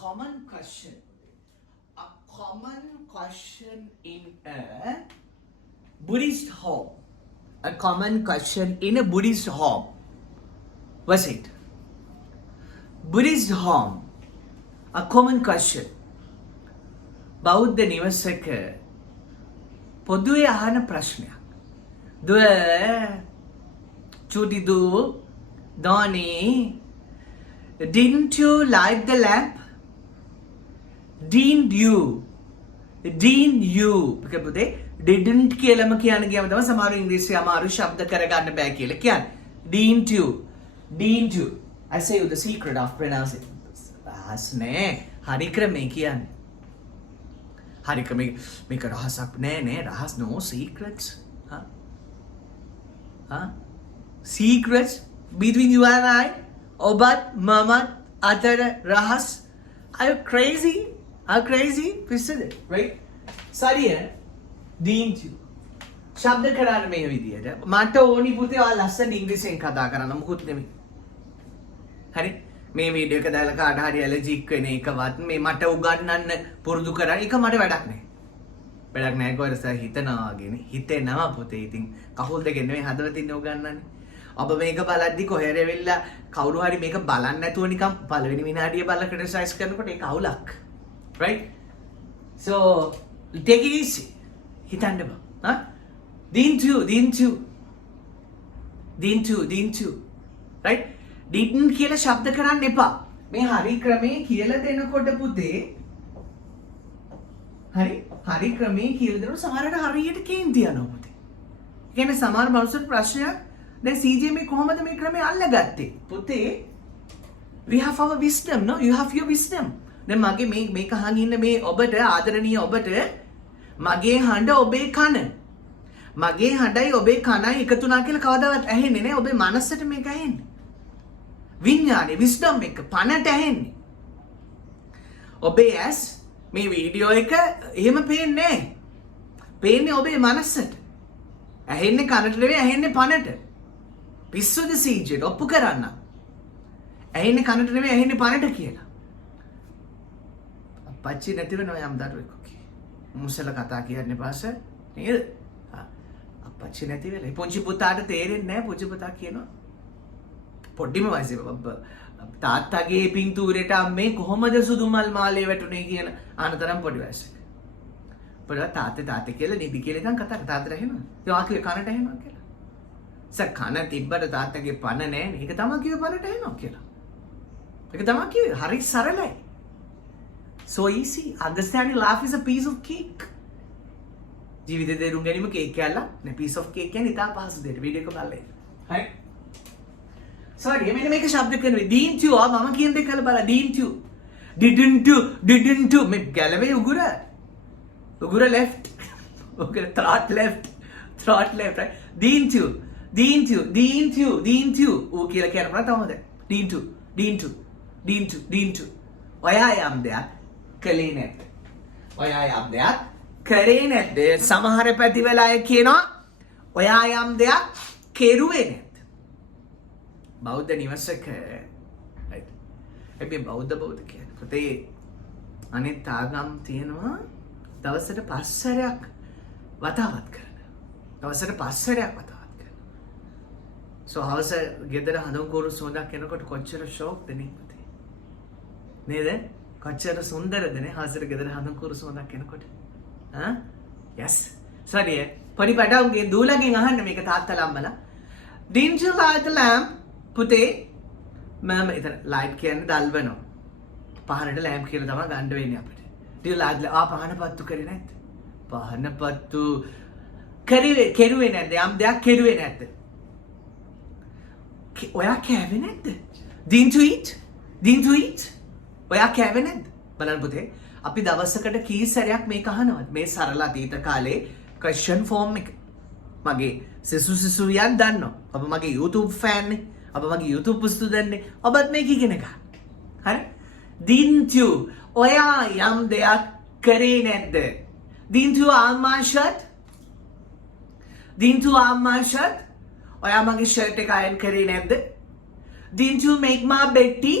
common question. A common question in a Buddhist home. A common question in a Buddhist home. What's it? Buddhist home. A common question. බෞද්ධ නිවසක පොදුවේ අහන ප්‍රශ්නයක්. දුව චුටි දූ Donnie, didn't you light the lamp? Didn't you? Didn't you? because පුතේ didn't කියලාම කියන්න ගියාම තමයි සමහර ඉංග්‍රීසි අමාරු ශබ්ද කරගන්න බෑ කියලා කියන්නේ. Didn't you? Didn't you? I say you the secret of pronouncing. රහස්නේ හරි ක්‍රමේ කියන්නේ. හරි ක්‍රමේ මේක රහසක් නෑ රහස් no secrets. Secrets between you and I, ඔබත් මමත් අතර රහස්. Are you crazy? Are crazy? පිස්සද? Right? සරිය didn't you? ශබ්ද කරන්න මේ විදියට. මට ඕනි පුතේ ඔයා ලස්සන ඉංග්‍රීසියෙන් කතා කරන්න මොකුත් නෙමෙයි. හරි? මේ වීඩියෝ එක දාලා කාට හරි ඇලර්ජික් වෙන එකවත් මේ මට උගන්වන්න පුරුදු කරා ඒක මට වැඩක් නෑ. වැඩක් නෑ කොහෙද හිතනවා වගේනේ. හිතෙනවා පුතේ. ඉතින් කහුල් දෙකෙන් නෙමෙයි හදවතින් උගන්වන්නේ. ඔබ මේක බලද්දි කොහෙද වෙවිලා කවුරු හරි මේක බලන්න නැතුව නිකන් පළවෙනි විනාඩිය බලලා ක්‍රිටිසයිස් කරනකොට ඒක අවුලක්. right? So take it easy. හිතන්න බා. didn't you? right? didn't කියලා ශබ්ද කරන්න එපා. මේ හරි ක්‍රමේ කියලා දෙනකොට පුතේ හරි ක්‍රමේ කියලා දෙනකොට සමහරට හරියට කේන්ති යනවා පුතේ. ඒ කියන්නේ සමහර මනුස්සයෙක් ප්‍රශ්නයක් දැන් CJ මේ කොහොමද මේ ක්‍රමේ අල්ලගත්තේ? පුතේ we have our wisdom, no? You have your wisdom. දැන් මගේ මේක අහන් ඉන්න මේ ඔබට ආදරණීය ඔබට මගේ හඬ ඔබේ කන. මගේ හඬයි ඔබේ කනයි එකතු වුණා කියලා කවදාවත් ඇහෙන්නේ නැහැ. ඔබේ මනසට මේක ඇහෙන්නේ. විඥානේ wisdom එක පනට ඇහෙන්නේ. ඔබේ ඇස් මේ වීඩියෝ එක එහෙම පේන්නේ නැහැ. පේන්නේ ඔබේ මනසට. ඇහෙන්නේ කනට නෙවෙයි ඇහෙන්නේ පනට. පිස්සුද සීජෙට ඔප්පු කරන්න. ඇහෙන්නේ කනට නෙවෙයි ඇහෙන්නේ පනට කියලා. අපච්චි නැති වෙනවා යම් දරුවෙක් ඔකේ. මුසල කතා කියන්නේ පාස නේද? අපච්චි නැති වෙලා. පොන්චි පුතාට තේරෙන්නේ නැහැ පොන්චි පුතා කියනවා. පොඩ්ඩිම වයසේ තාත්තගේ පින්තූරයට අම්මේ කොහොමද සුදු මල් මාලේ වැටුනේ කියන අනතරම් පොඩි වයසක. පොඩි තාත්තේ කියලා නිදි කියලා ඉතින් කතා තාත්තට ඇහෙනවා. ඒ වාක්‍ය කනට ඇහෙනවා කියලා. කන තිබ්බට තාත්තගේ පන නෑනේ. ඒක තමයි කිව්වේ පනට එනවා කියලා. ඒක තමයි කිව්වේ. හරි සරලයි. So easy. Understanding life is a piece of cake. ජීවිතේ දේරුම් ගැනීම කේක් කෑල්ල. නේ piece of cake කියන්නේ ඉතාල පහසු දෙයක්. වීඩියෝ එක බලලා. හරි. Sorry, මෙන්න මේක ශබ්ද කරනවා. didn't you මම කියන දේ කරලා බලන්න. didn't you මේ ගැලවේ උගුර left. උගුර throat left right. didn't you ඌ කියලා කියනවා තමයි. didn't you ඔයා යම් දෙයක් කළේ නැද්ද? ඔයා යම් දෙයක් කරේ නැද්ද? සමහර පැතිවල අය කියනවා ඔයා යම් දෙයක් කෙරුවේ නැද්ද? බෞද්ධ නිවසක right. හැබැයි බෞද්ධ කියන්නේ පුතේ අනිත් ආගම් තියෙනවා දවසට 5 සැරයක් වතාවත් කරන. දවසට 5 සැරයක් වතාවත්. So හවස ගෙදර හඳුන්කෝරු සුවඳක් එනකොට කොච්චර ෂෝක්ද නේ පුතේ. නේද? කොච්චර සුන්දරද නේ හවසට ගෙදර හඳුන්කෝරු සුවඳක් එනකොට. Yes. සරිය. පොඩි බඩවුන්ගේ දූලගෙන් අහන්න මේක තාත්තලා අම්මලා. Didn't you light the lamp? පුතේ මම එතන ලයිට් කියන්නේ දල්වනවා. පහනට ලෑම්ප් කියලා තමයි ගන්න වෙන්නේ අපිට. Did you light the පහන පත්තු කරේ නැද්ද? පහන පත්තු කෙරුවේ නැද්ද? යම් දෙයක් කෙරුවේ නැද්ද? ඔයා කෑවේ නැද්ද? didn't you eat? ඔයා කෑවේ නැද්ද? බලන්න පුතේ අපි දවසකට කී සැරයක් මේක අහනවද? මේ සරල අතීත කාලේ question form එක. මගේ සිසුවියන් දන්නවා. ඔබ මගේ YouTube fan නේ. ඔබ මගේ YouTube පුස්තු දන්නේ. ඔබත් මේක ඉගෙන ගන්න. හරි? didn't you ඔයා යම් දෙයක් කරේ නැද්ද? didn't you arm my shirt? ඔයා මගේ ෂර්ට් එක අයන් කරේ නැද්ද? didn't you make my bed tea?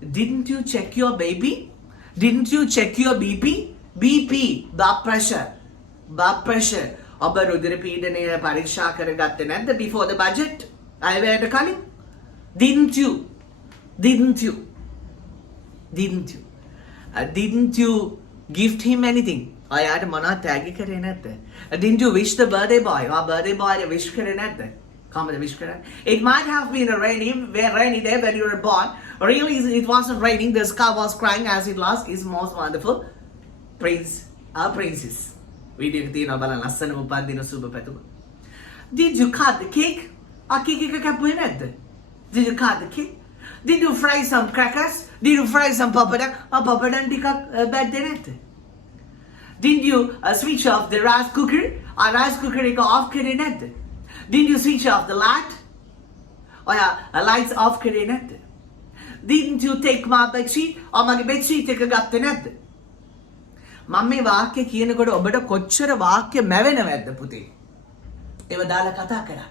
Didn't you check your baby? Didn't you check your BP? BP, blood pressure. Blood pressure. ඔබ රුධිර පීඩනය පරීක්ෂා කරගත්තේ නැද්ද before the budget? අයවැයට කලින්? Didn't you? Didn't you? Didn't you? Didn't you gift him anything? ඔයාට මොනවද තෑගි කරේ නැද්ද? Didn't you wish the birthday boy? ඔයා birthday boy wish කරේ නැද්ද? කොහමද wish කරන්නේ? It might have been a rainy day when you were born. Really, it wasn't raining. The sky was crying as it lost his most wonderful prince, our princess. Video එක තියෙනවා බලන්න ලස්සනම උපන්දින සුබ පැතුම. Did you cut the cake? cake එක කැපුවේ නැද්ද? Did you cut the cake? Did you fry some crackers? Did you fry some papadam? Papadam ටිකක් බැද්දේ නැද්ද? Did you switch off the rice cooker? Rice cooker එක off කරේ නැද්ද? Did you switch off the light? ඔයා lights off කරේ නැද්ද? Didn't you take my bedsheet? මගේ bedsheet එක ගත්තේ නැද්ද? මම මේ වාක්‍ය කියනකොට ඔබට කොච්චර වාක්‍ය මැවෙනවද පුතේ? ඒව දාලා කතා කරා.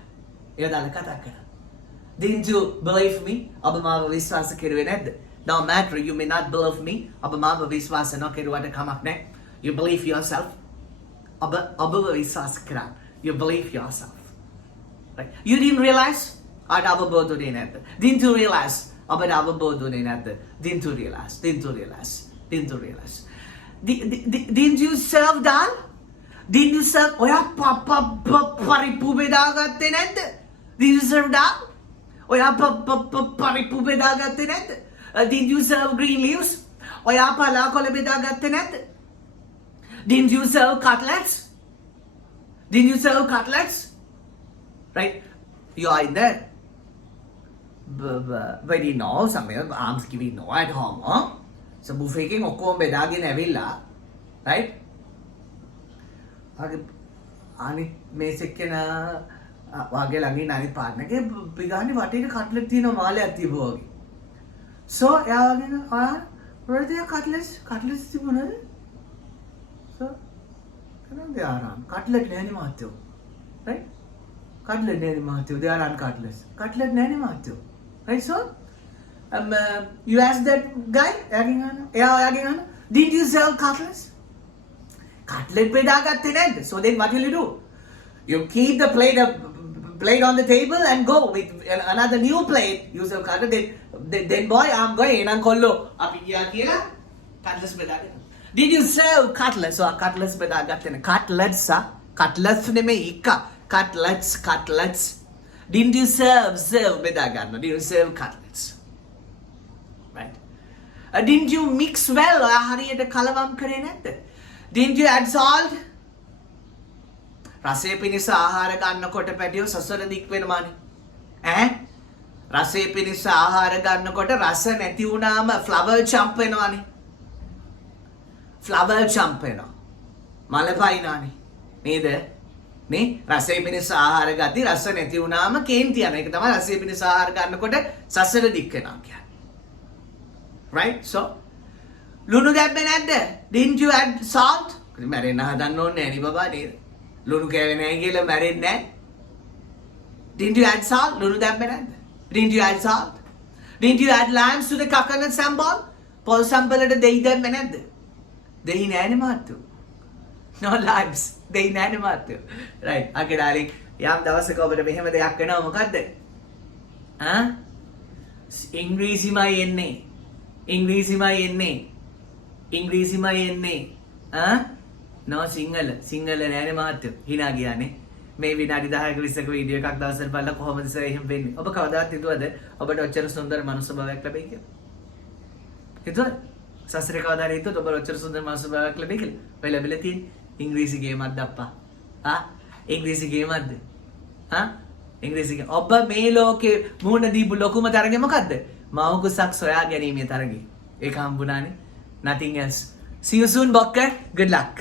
Didn't you believe me? ඔබ මාව විශ්වාස කරුවේ නැද්ද? No matter you may not believe me. ඔබ මාව විශ්වාස නොකරුවට කමක් නැහැ. You believe yourself. ඔබව විශ්වාස කරා. You believe yourself. Right? You didn't realize? අද අවබෝධුනේ නැද්ද? Didn't you realize? ඔබට අවබෝධුනේ නැද්ද? Didn't you realize? Didn't you serve dal? Didn't you serve? ඔයා පරිප්පු බෙදාගත්තේ නැද්ද? Did you serve dal? ඔයා පරිප්පු බෙදාගත්තේ නැද්ද? Did you serve green leaves? ඔයා පලාකොළ බෙදාගත්තේ නැද්ද? Didn't you serve cutlets? Right? You are in there. But you know, some arms giving no at home, huh? So buffet එකෙන් ඔක්කොම බෙදාගෙන ඇවිල්ලා, right? අනිත් මේස් එකේ වාගේ ළඟින් අනිත් පාර්ට්නර්ගේ පිගානේ වටේට කට්ලට් තියෙනවා මාළයක් තිබුවා වගේ. So එයා වගේ where there cutlets තිබුණාද? So they are on cutlet නෑනේ මාත්‍යෝ. Right? Cutlet නෑනේ මාත්‍යෝ. They are on cutlets. Cutlet නෑනේ මාත්‍යෝ. Right? So you ask that guy, did you sell cutlets? Cutlet බෙදාගත්තේ නැද්ද? So then what will you do? You keep the plate on the table and go with another new plate. You sell cutlet. Then boy, I'm going and කොල්ලෝ අපි ගියා කියලා cutlets බෙදාගෙන. Did you sell cutlets? So cutlets බෙදාගත්තේ නැහැ. Cutlets නෙමෙයි එක. Cutlets. Didn't you serve බෙදාගන්න? Did you serve cutlets? Right? Didn't you mix well? ඔයා හරියට කලවම් කරේ නැද්ද? Didn't you add salt? රසය පිණිස ආහාර ගන්නකොට පැටියෝ සසර දික් වෙනවානේ. රසය පිණිස ආහාර ගන්නකොට රස නැති වුණාම flower jump වෙනවානේ. මල පයින්නානේ. නේද? නේ රසය පිණිස ආහාර ගද්දි රස නැති වුණාම කේන්ති යන එක තමයි රසය පිණිස ආහාර ගන්නකොට සසර දික් වෙනවා කියන්නේ. Right? So ලුණු දැම්මේ නැද්ද? Didn't you add salt? මැරෙන්න හදන්න ඕනේ නෑනේ බබා නේද? ලුණු කෑවේ නැහැ කියලා මැරෙන්නේ නැහැ. Didn't you add salt? ලුණු දැම්මේ නැද්ද? Didn't you add salt? Didn't you add limes to the coconut sambal? පොල් සම්බලට දෙයි දැම්මේ නැද්ද? දෙයි නෑනේ මාත්තු. No limes. දෙයි නෑනේ මාත්තු. Right. Okay darling. යම් දවසක ඔබට මෙහෙම දෙයක් වෙනවා මොකද්ද? ඉංග්‍රීසිමයි එන්නේ. No සිංහල නෑනේ මහත්තයෝ. hina ගියානේ. මේ විනාඩි 10ක 20ක වීඩියෝ එකක් දවසට බලලා කොහොමද සර් එහෙම වෙන්නේ? ඔබ කවදාවත් හිතුවද ඔබට ඔච්චර සුන්දර මනුස්ස භාවයක් ලැබෙයි කියලා? හිතුවද? සසරේ කවදාද හිතුවද ඔබට ඔච්චර සුන්දර මනුස්ස භාවයක් ලැබෙයි කියලා? ඔය ලැබිලා තියෙන්නේ ඉංග්‍රීසි ගේමක්ද අප්පා? ඉංග්‍රීසි ගේමක්ද? ඉංග්‍රීසි ගේම. ඔබ මේ ලෝකේ මුහුණ දීපු ලොකුම තරගය මොකද්ද? මව කුසක් සොයා ගැනීමේ තරගය. ඒක හම්බුණානේ. Nothing else. See you soon, Bokker. Good luck.